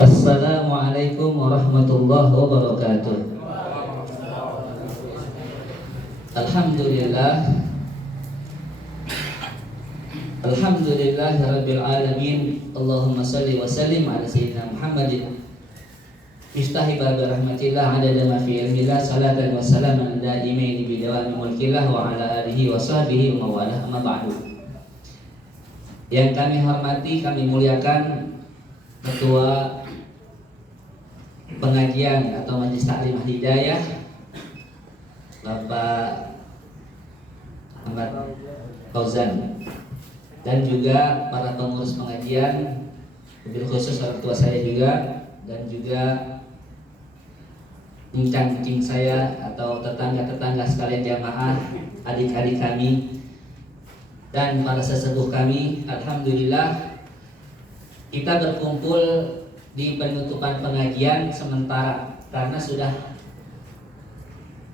Assalamualaikum warahmatullahi wabarakatuh. Alhamdulillah, Rabbil alamin. Allahumma salli wa sallim ala sayyidina Muhammadin Mistahi babi rahmatillah adada ma fi ilmillah. Salatan wa salaman daimaini bidawami mulkillah wa ala alihi wa sahbihi wa mawalah. Amma ba'du. Yang kami hormati, kami muliakan Ketua Pengajian atau Majelis Taklim Hidayah Bapak Ahmad Fauzan, dan juga para pengurus pengajian, lebih khusus orang tua saya juga, dan juga bincang-bincang saya atau tetangga-tetangga sekalian jamaah, adik-adik kami, dan para sesepuh kami. Alhamdulillah kita berkumpul di penutupan pengajian sementara, karena sudah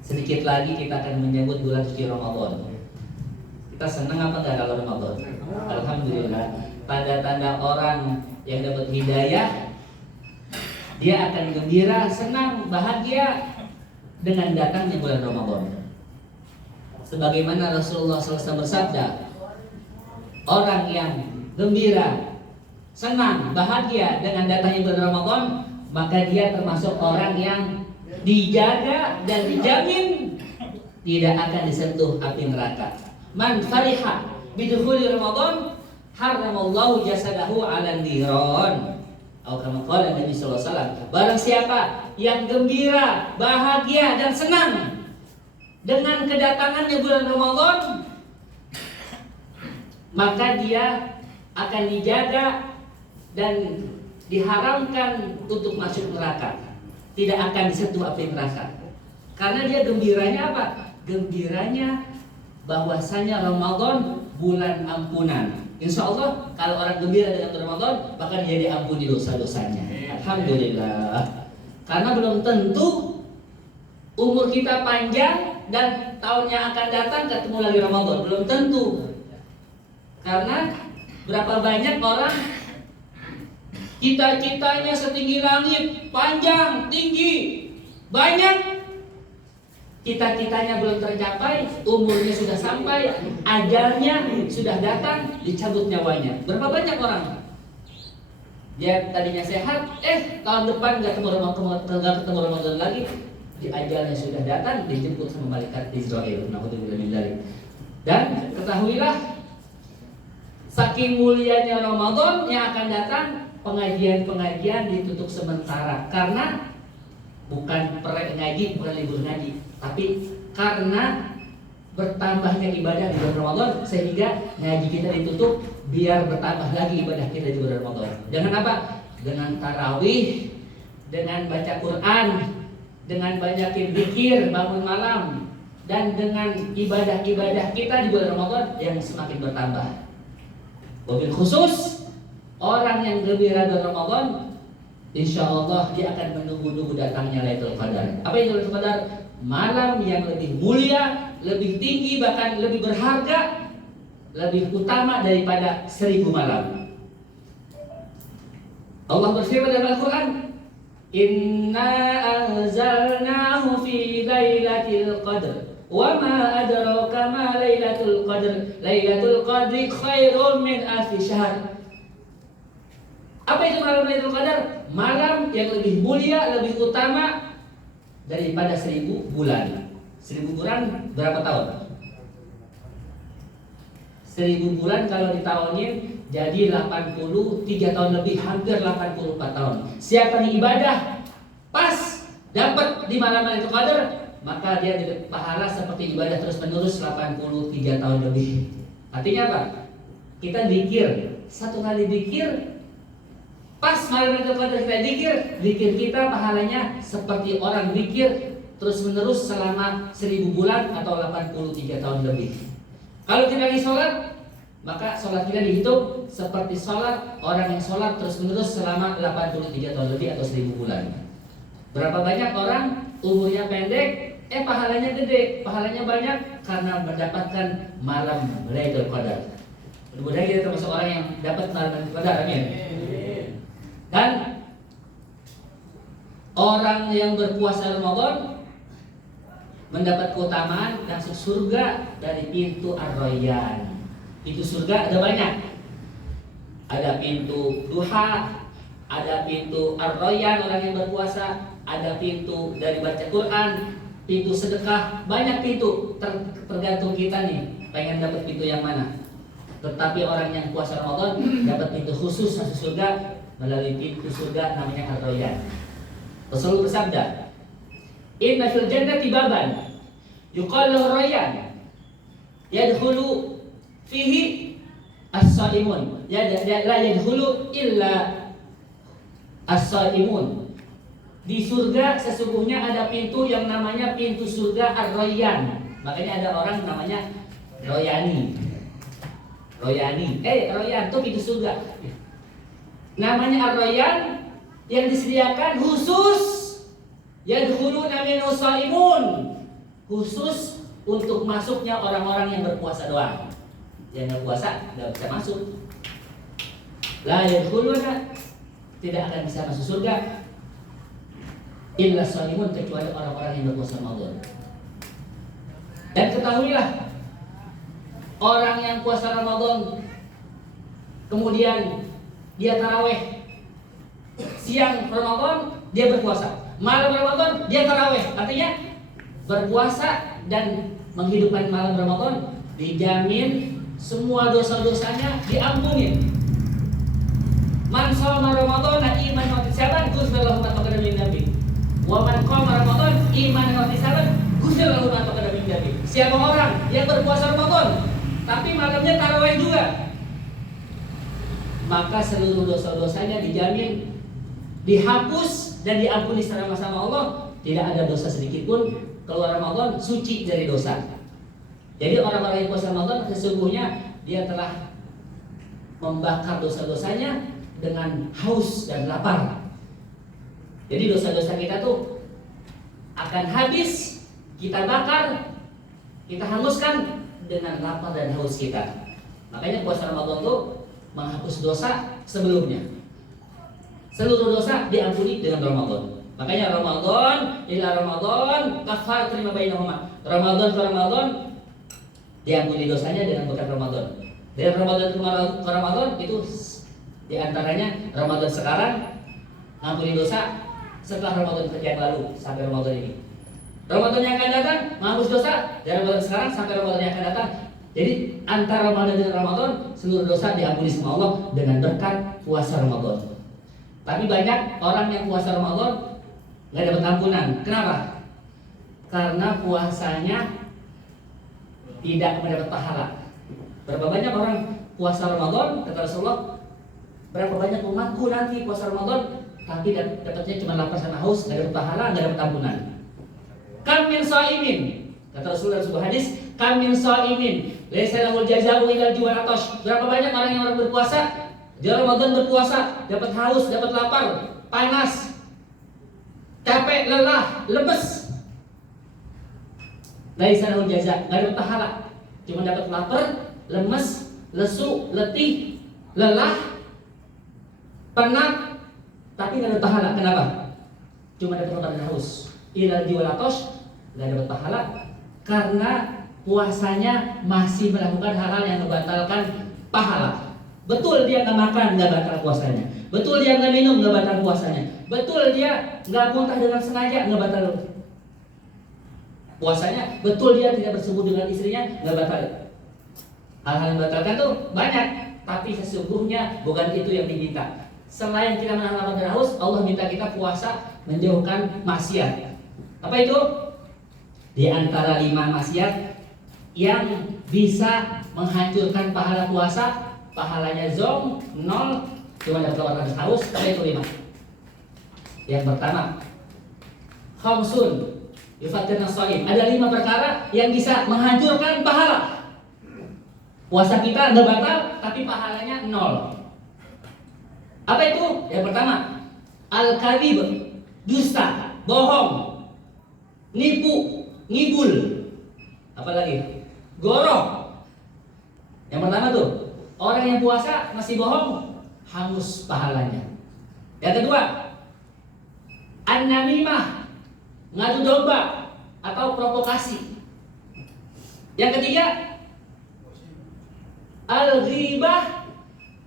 sedikit lagi kita akan menyambut bulan suci Ramadan. Kita senang apa enggak kalau Ramadan? Alhamdulillah. Tanda-tanda orang yang dapat hidayah, dia akan gembira, senang, bahagia dengan datangnya bulan Ramadan. Sebagaimana Rasulullah SAW bersabda, orang yang gembira, senang, bahagia dengan datangnya bulan Ramadan, maka dia termasuk orang yang dijaga dan dijamin tidak akan disentuh api neraka. Man fariha bidukhuli Ramadan haramallahu jasadahu 'alan niran. Atau kama qala Nabi sallallahu alaihi wasallam, barang siapa yang gembira, bahagia dan senang dengan kedatangannya bulan Ramadan, maka dia akan dijaga dan diharamkan untuk masuk neraka, tidak akan disentuh api neraka. Karena dia gembiranya apa? Gembiranya bahwasanya Ramadan bulan ampunan. Insya Allah kalau orang gembira dengan Ramadan, maka dia diampuni dosa-dosanya. Alhamdulillah. Karena belum tentu umur kita panjang dan tahun yang akan datang ketemu lagi Ramadan, belum tentu. Karena berapa banyak orang cita-citanya setinggi langit, panjang, tinggi, banyak, cita-citanya belum tercapai, umurnya sudah sampai, ajalnya sudah datang, dicabut nyawanya. Berapa banyak orang dia tadinya sehat, tahun depan nggak ketemu Ramadan lagi, di ajalnya sudah datang, dijemput sama malaikat Israel. Naudzubillah min dzalik. Dan ketahuilah, saking mulianya Ramadan yang akan datang, pengajian-pengajian ditutup sementara, karena bukan ngaji, bukan libur ngaji, tapi karena bertambahnya ibadah di bulan Ramadan, sehingga ngaji kita ditutup biar bertambah lagi ibadah kita di bulan Ramadan. Dengan apa? Dengan tarawih, dengan baca Quran, dengan banyakin zikir bangun malam, dan dengan ibadah-ibadah kita di bulan Ramadan yang semakin bertambah. Wabil khusus orang yang gembira dengan Ramadan, insya Allah dia akan menunggu-nunggu datangnya Lailatul Qadar. Apa itu Lailatul Qadar? Malam yang lebih mulia, lebih tinggi, bahkan lebih berharga, lebih utama daripada 1000 malam. Allah berfirman dalam Al-Quran, Inna anzalnahu fi lailatul qadr, wa ma adraka ma lailatul qadr, lailatul qadri khairun min alfi syahr. Apa itu malam Lailatul Qadar? Malam yang lebih mulia, lebih utama daripada 1000 bulan. 1000 bulan berapa tahun? 1000 bulan kalau ditahunin jadi 83 tahun lebih, hampir 84 tahun. Siapa nih ibadah pas dapat di malam Lailatul Qadar, maka dia dapat pahala seperti ibadah terus menerus 83 tahun lebih. Artinya apa? Kita zikir, satu kali zikir, pas malam Lailatul Qadar kita zikir kita pahalanya seperti orang zikir terus menerus selama 1000 bulan atau 83 tahun lebih. Kalau kita lagi sholat, maka sholat kita dihitung seperti sholat orang yang sholat terus menerus selama 83 tahun lebih atau 1000 bulan. Berapa banyak orang umurnya pendek, pahalanya gede, pahalanya banyak karena mendapatkan malam Lailatul Qadar. Mudah-mudahan kita termasuk orang yang dapat malam Lailatul Qadar. Amin. Dan orang yang berpuasa Ramadan mendapat keutamaan masuk surga dari pintu Ar-Rayyan. Pintu surga ada banyak. Ada pintu duha, ada pintu Ar-Rayyan orang yang berpuasa, ada pintu dari baca Quran, pintu sedekah, banyak pintu. Tergantung kita nih, pengen dapat pintu yang mana. Tetapi orang yang puasa Ramadan dapat pintu khusus masuk surga melalui pintu surga namanya Ar-Rayyan. Rasulullah bersabda, "Inna fil jannati baban yuqalu Ar-Rayyan yadkhulu fihi as-shaimun la yadkhulu illa as-shaimun." Di surga sesungguhnya ada pintu yang namanya pintu surga Ar-Rayyan. Makanya ada orang namanya Royani. Rayyan itu pintu surga. Namanya Ar-Rayyan yang disediakan khusus yadkhuluna minhu shaimun, khusus untuk masuknya orang-orang yang berpuasa doang. Yang nggak puasa nggak bisa masuk. La yadkhuluna, tidak akan bisa masuk surga illa shaimun, kecuali orang-orang yang berpuasa Ramadan. Dan ketahuilah, orang yang puasa Ramadan kemudian dia taraweh, siang Ramadan dia berpuasa, malam Ramadan dia taraweh, artinya berpuasa dan menghidupkan malam Ramadan, dijamin semua dosa-dosanya diampuni. Man shoma Ramadan iman wa ihtisaban ghufira lahu ma taqaddama min dhanbi. Wa man qama Ramadan iman wa ihtisaban ghufira lahu ma taqaddama min dhanbi. Siapa orang yang berpuasa Ramadan tapi malamnya tarawih juga, maka seluruh dosa-dosanya dijamin dihapus dan diampuni secara sama Allah. Tidak ada dosa sedikit pun keluar Ramadan suci dari dosa. Jadi orang-orang yang puasa Ramadan sesungguhnya dia telah membakar dosa-dosanya dengan haus dan lapar. Jadi dosa-dosa kita tuh akan habis, kita bakar, kita hanguskan dengan lapar dan haus kita. Makanya puasa Ramadan tuh menghapus dosa sebelumnya. Seluruh dosa diampuni dengan Ramadan. Makanya Ramadan ila Ramadan kafaratun lima bainahuma. Ramadan ke Ramadan diampuni dosanya dengan berkat Ramadan. Dari Ramadan ke Ramadan itu diantaranya Ramadan sekarang ampuni dosa, setelah Ramadan yang lalu sampai Ramadan ini. Ramadan yang akan datang menghapus dosa dari Ramadan sekarang sampai Ramadan yang akan datang. Jadi antara Ramadan dan Ramadan seluruh dosa diampuni sama Allah dengan berkat puasa Ramadan. Tapi banyak orang yang puasa Ramadan nggak dapat ampunan. Kenapa? Karena puasanya tidak mendapat pahala. Berapa banyak orang puasa Ramadan, kata Rasulullah, berapa banyak umatku nanti puasa Ramadan tapi dapatnya cuma lapar sama haus, nggak dapat pahala, nggak dapat ampunan. Kam min shaimin, kata Rasulullah dalam sebuah hadis, kam min shaimin laisa lahul jazaa'u illa al-ju' wal 'atash. Berapa banyak orang yang berpuasa di Ramadan, berpuasa dapat haus, dapat lapar, panas, capek, lelah, lemes. Laisa lahul jaza', nggak dapat pahala, cuma dapat lapar, lemes, lesu, letih, lelah, penat, tapi nggak dapat pahala. Kenapa? Cuma dapat lapar dan haus. Ilal jiwalatos, nggak dapat pahala karena puasanya masih melakukan hal-hal yang membatalkan pahala. Betul dia nggak makan, nggak batal puasanya. Betul dia nggak minum, nggak batal puasanya. Betul dia nggak muntah dengan sengaja, nggak batal puasanya. Betul dia tidak bersebut dengan istrinya, nggak batal. Hal-hal yang membatalkan tuh banyak, tapi sesungguhnya bukan itu yang diminta. Selain kita menahan lapar dan haus, Allah minta kita puasa menjauhkan maksiat. Apa itu? Di antara 5 maksiat yang bisa menghancurkan pahala puasa, pahalanya zong, 0, cuma dapat lapar dan haus. Apa itu 5? Yang pertama, khamsun yufatirna shaim. Ada 5 perkara yang bisa menghancurkan pahala. Puasa kita nggak batal, tapi pahalanya 0. Apa itu? Yang pertama, al-kadhib, dusta, bohong, nipu, ngibul. Apalagi? Goroh. Yang pertama tuh, orang yang puasa masih bohong, hangus pahalanya. Yang kedua, An-namimah, ngadu domba atau provokasi. Yang ketiga, al-ghibah,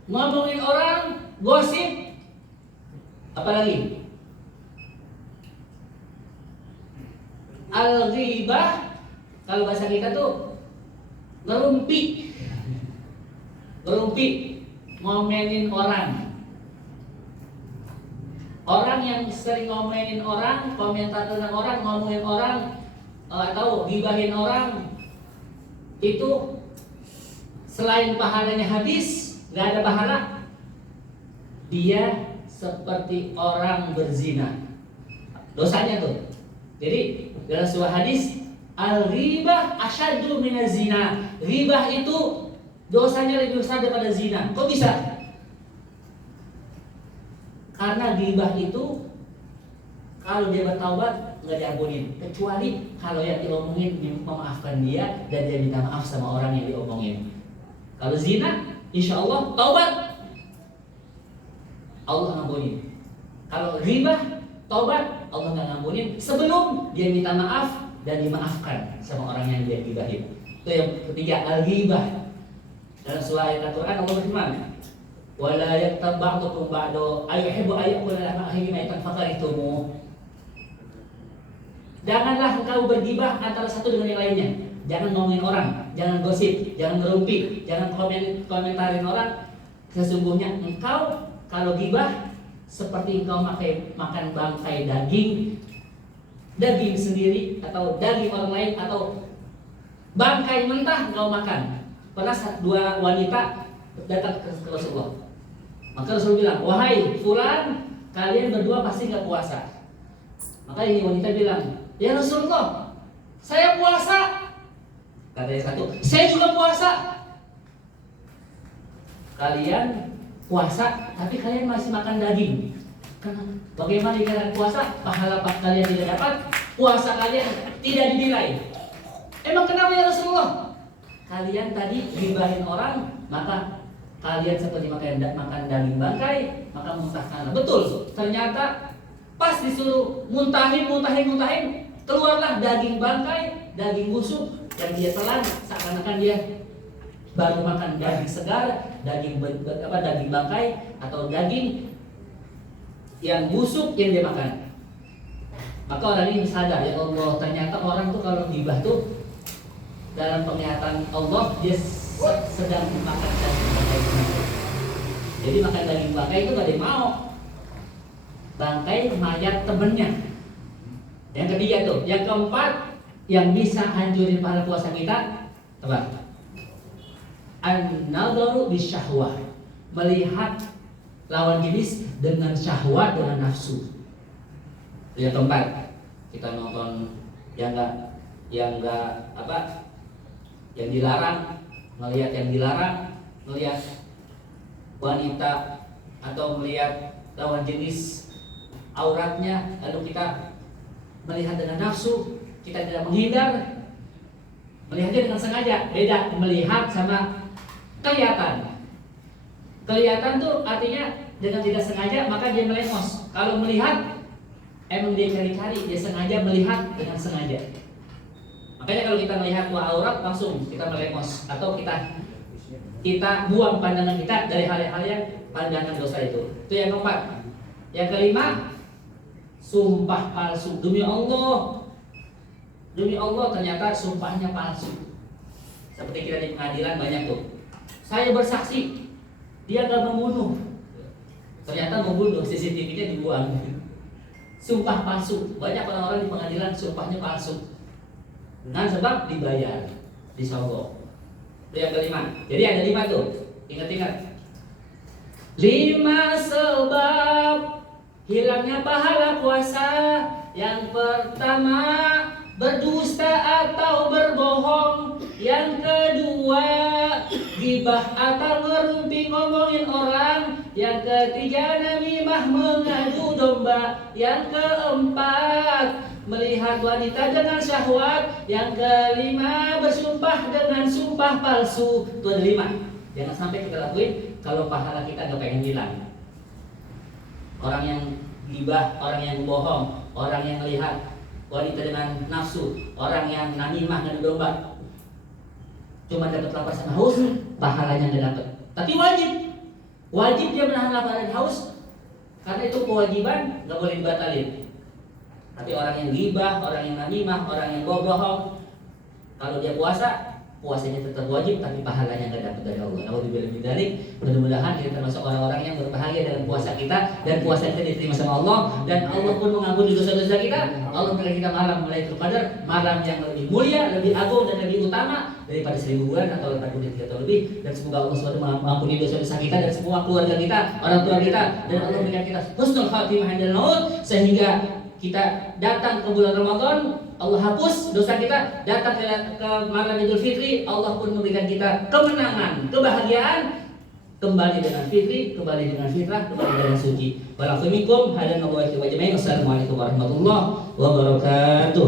ngomongin orang, gosip. Apalagi? Al-ghibah, kalau bahasa kita tuh ngerumpi, ngomenin orang. Orang yang sering ngomenin orang, komentar tentang orang, ngomongin orang, atau gibahin orang, itu selain pahalanya habis, gak ada pahala, dia seperti orang berzina. Dosanya tuh. Jadi dalam sebuah hadis, al-ghibah asyaddu minaz zina. Ghibah itu dosanya lebih besar daripada zina. Kok bisa? Karena ghibah itu kalau dia bertaubat nggak diampunin, kecuali kalau yang diomongin memaafkan dia dan dia minta maaf sama orang yang diomongin. Kalau zina, insya Allah taubat, Allah ngampunin. Kalau ghibah, taubat, Allah nggak ngampunin sebelum dia minta maaf dan dimaafkan sama orang yang dia ghibahin. Itu yang ketiga, al-ghibah. Dalam surah ayat Al-Quran Allah berfirman, wala yaktab ba'dukum ba'du ayuhibbu ayyakula lahma akhihi maitan fakarihtumuh. Janganlah engkau bergibah antara satu dengan yang lainnya. Jangan ngomongin orang, jangan gosip, jangan ngerumpi, jangan komentarin orang. Sesungguhnya engkau kalau gibah seperti engkau makan bangkai daging sendiri atau daging orang lain atau bangkai mentah engkau makan. Pernah dua wanita datang ke Rasulullah. Maka Rasul bilang, wahai fulan, kalian berdua pasti nggak puasa. Maka ini wanita bilang, ya Rasulullah, saya puasa. Kata yang satu, saya juga puasa. Kalian puasa, tapi kalian masih makan daging. Bagaimana kalian puasa? Pahala kalian tidak dapat, puasa kalian tidak dinilai. Emang kenapa ya Rasulullah? Kalian tadi gibahin orang, maka kalian seperti makan daging bangkai, maka muntahkanlah. Betul, ternyata pas disuruh muntahin, keluarlah daging bangkai, daging busuk yang dia telan, seakan-akan dia baru makan daging segar, daging bangkai atau daging yang busuk yang dia makan. Maka orang ini sadar, ya Allah, ternyata orang tuh kalau gibah tuh dalam penglihatan Allah dia sedang makan daging bangkai. Jadi makan daging bangkai itu gak ada yang mau. Bangkai mayat temennya. Yang ketiga tuh, yang keempat yang bisa hancurin pahala puasa kita, apa? An-nadharu bisyahwah, melihat lawan jenis dengan syahwat, dengan nafsu. Yang keempat, kita nonton yang dilarang, melihat yang dilarang, melihat wanita atau melihat lawan jenis auratnya, lalu kita melihat dengan nafsu, kita tidak menghindar, melihatnya dengan sengaja. Beda melihat sama kelihatan. Kelihatan tuh artinya dengan tidak sengaja maka dia melengos. Kalau melihat emang dia cari-cari, dia sengaja melihat dengan sengaja. Makanya kalau kita melihat aurat langsung kita melengos atau kita buang pandangan kita dari hal-hal yang pandangan dosa itu. Itu yang keempat. Yang kelima, sumpah palsu. Demi Allah ternyata sumpahnya palsu. Seperti kita di pengadilan banyak tuh. Saya bersaksi dia gak membunuh, ternyata membunuh, CCTV-nya dibuang. Sumpah palsu. Banyak orang-orang di pengadilan sumpahnya palsu dengan sebab dibayar, disogok. Itu yang kelima. Jadi ada 5 tuh. Ingat-ingat. 5 sebab hilangnya pahala puasa. Yang pertama, berdusta atau berbohong. Yang kedua, gibah atau ngerumpi ngomongin orang. Yang ketiga, namimah mengadu domba. Yang keempat, melihat wanita dengan syahwat. Yang kelima, bersumpah dengan sumpah palsu. Itu ada 5. Jangan sampai kita lakuin kalau pahala kita gak pengen hilang. Orang yang gibah, orang yang bohong, orang yang melihat wanita dengan nafsu, orang yang namimah ngadu domba, cuma dapat lapar sama haus, pahalanya nggak dapat. Tapi wajib dia menahan lapar dan haus, karena itu kewajiban, nggak boleh dibatalin. Tapi orang yang gibah, orang yang namimah, orang yang bohong, kalau dia puasanya tetap wajib, tapi pahalanya nggak dapat dari Allah. Alhamdulillah. Mudah-mudahan kita termasuk orang-orang yang berbahagia dalam puasa kita, dan puasa kita diterima sama Allah, dan Allah pun mengampuni dosa-dosa kita. Allah memberikan kita malam Lailatul Qadar, malam yang lebih mulia, lebih agung, dan lebih utama daripada 1000 bulan atau 43 tahun lebih. Dan semoga Allah SWT mengampuni dosa-dosa kita dan semua keluarga kita, orang tua kita, dan Allah memberikan kita husnul khatimah indal maut, sehingga kita datang ke bulan Ramadan, Allah hapus dosa kita. Datang ke malam Idul Fitri, Allah pun memberikan kita kemenangan, kebahagiaan, kembali dengan fitri, kembali dengan fitrah, kembali dengan suci. Walafikum hadan Allah wa jama'i. Wassalamualaikum warahmatullahi wabarakatuh.